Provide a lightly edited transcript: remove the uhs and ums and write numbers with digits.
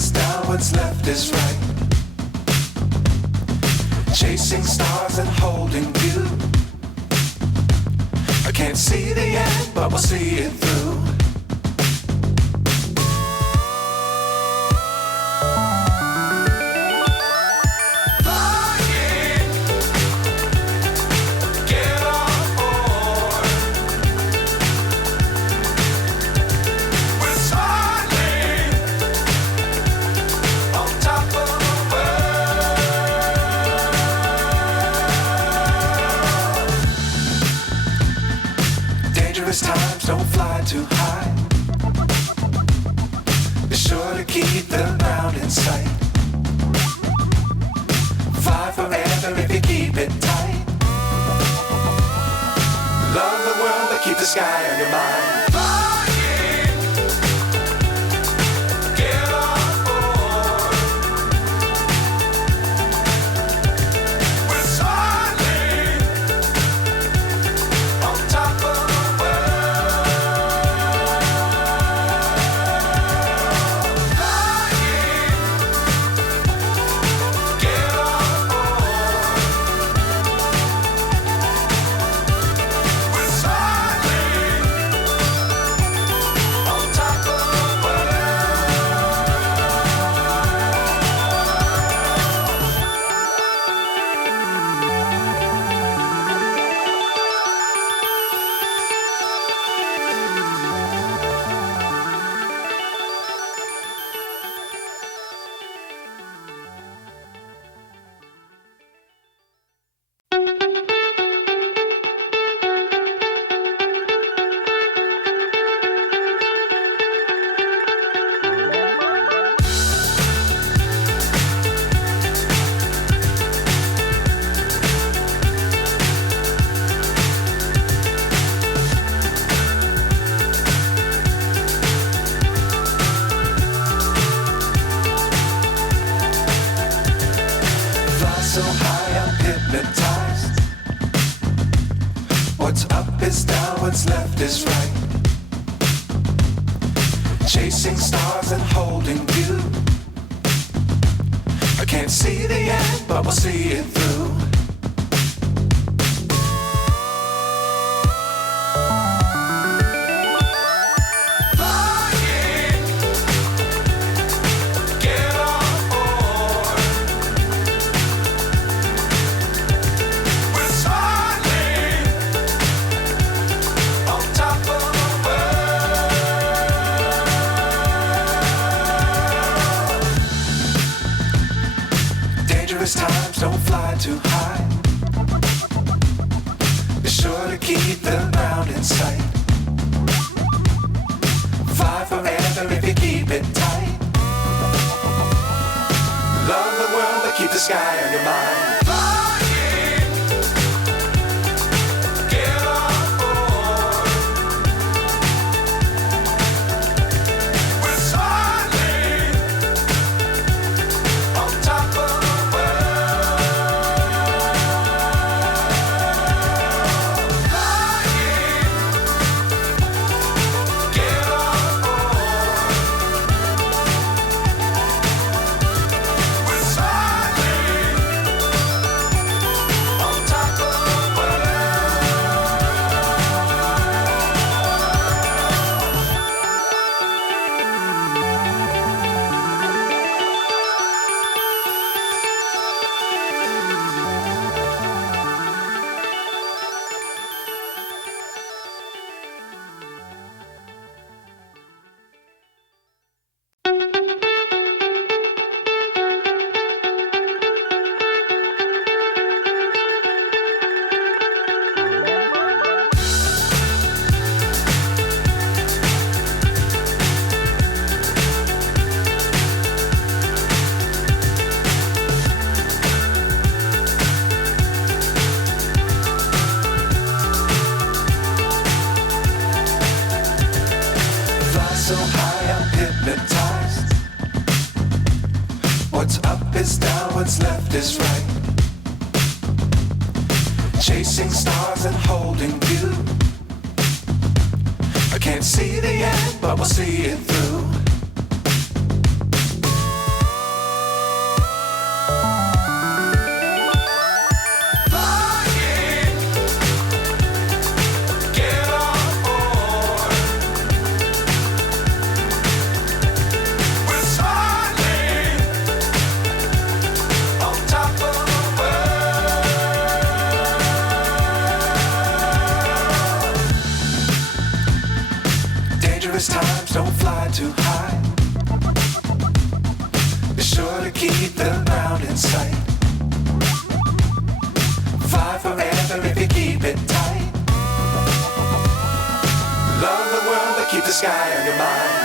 is down, what's left is right. Chasing stars and holding you. I can't see the end, but we'll see it through. Times don't fly too high. Be sure to keep the ground in sight. Fly forever if you keep it tight. Love the world but keep the sky on your mind. So high I'm hypnotized. What's up is down, what's left is right. Chasing stars and holding you. I can't see the end, but we'll see it through. Times don't fly too high. Be sure to keep the ground in sight. Fly forever if you keep it tight. Love the world but keep the sky on your mind. So high I'm hypnotized. What's up is down, what's left is right. Chasing stars and holding you. I can't see the end, but we'll see it through. too high. Be sure to keep the ground in sight. Fly forever if you keep it tight. Love the world, but keep the sky on your mind.